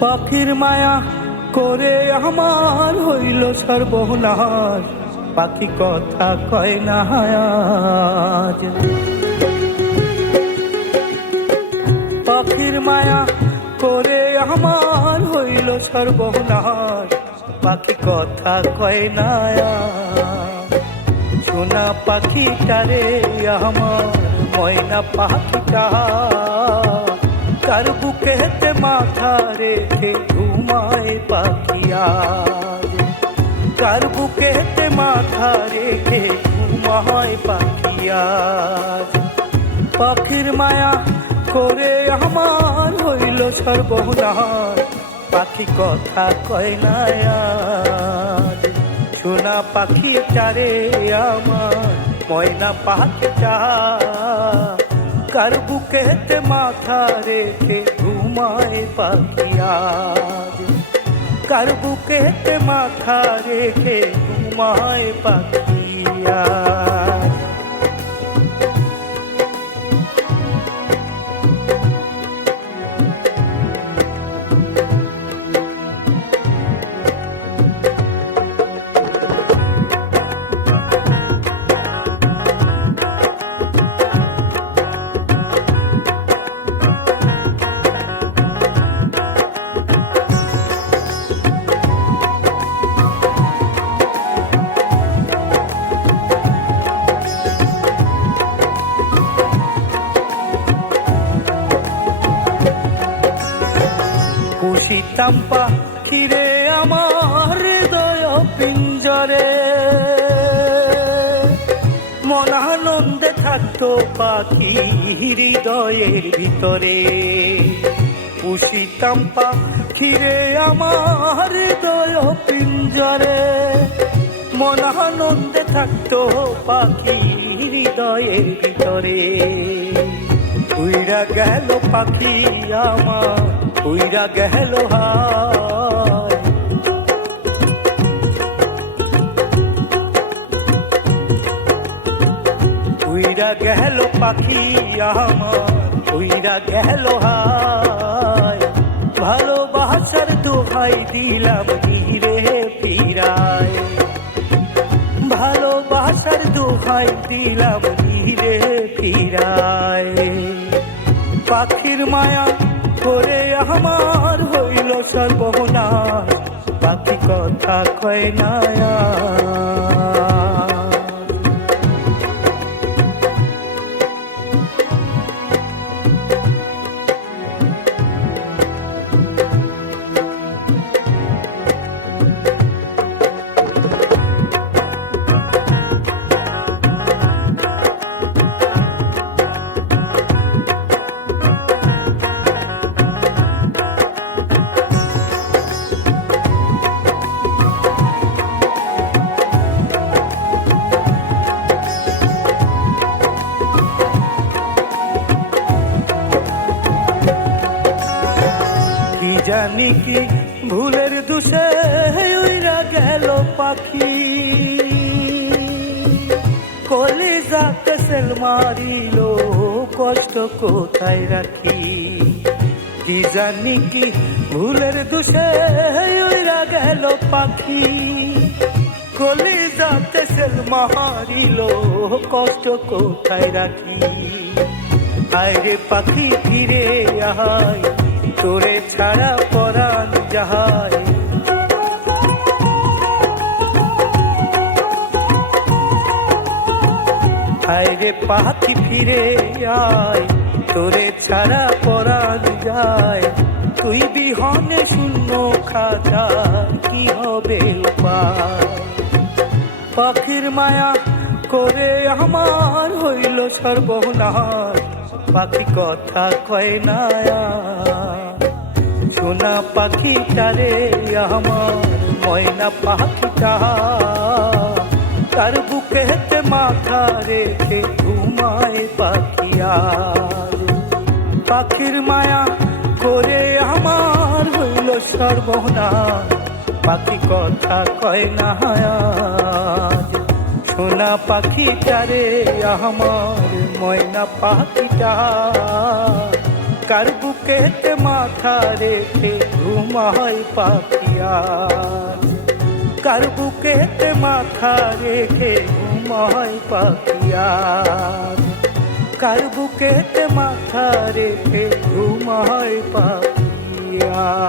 পাখির মায়া করে আমার হইল সর্বনাশ। পাখি কথা কয় না পাখির মায়া করে আমার হইল সর্বনাশ। পাখি কথা কয় না। সোনা পাখিটারে আমার, ময়না পাখিটা। কার বুকেতে মাথা রেখে ঘুমায় পাখিয়া কার বুকেতে মাথা রেখে ঘুমায় পাখিয়া পাখির মায়া করে আমার হইল সর্বনাশ পাখি কথা কয় না। সোনা পাখি চারে আমার, ময়না পাখিটা কার বুকেতে মাথা রেখে ঘুমায় পাখিয়া কার বুকেতে মাথা রেখে ঘুমায় পাখিয়া পুষিতাম পাখিরে আমার হৃদয় পিঞ্জরে। মনানন্দে থাকতো পাখি হৃদয়ের ভিতরে। পুষিতাম পাখিরে আমার হৃদয় পিঞ্জরে। মনানন্দে থাকতো পাখি হৃদয়ের ভিতরে। উইরা গেল পাখি আমার উইরা গেল হায়। উইরা গেল পাখি আমার, উইরা গেল হায়। ভালোবাসার দোহাই দিলাম ধীরে ফিরায়। ভালোবাসার দোহাই দিলাম ধীরে ফিরায়। পাখির মায়া করে আমার হইল সর্বনাশ। বাকি কথা কয় না কি ভুলের দুষে উইরা গেল পাখি? কলিজাতে সেল মারিল, কষ্ট কোথায় রাখি? কি জানি কি ভুলের দুষে উইরা গেল পাখি? কলিজাতে সেল মারিল, কষ্ট কোথায় রাখি? আয়রে পাখি, ফিরে আয় তোরে ছাড়া পরাণ যাহায় আয়রে পাখি ফিরে আয়, তোরে ছাড়া পরাণ যায়। তুই বিহনে শূন্য খাজা, কি হবে পাখির মায়া করে আমার হইল সর্বনাশ, পাখি কথা কয় না সোনা পাখি চারে আমার, ময়না পাখিটা তার বুকেতে মাথা রেখে ঘুমায় পাখিয়া পাখির মায়া করে আমার হইল সর্বনাশ। পাখি কথা কয় না। সোনা পাখি চারে আমার, ময়না পাখিটা কার বুকেতে মাথা রেখে ঘুমায় পাপিয়া কার বুকেতে মাথা রেখে ঘুমায় পাপিয়া কার বুকেতে মাথা রেখে ঘুমায় পাখিয়াজ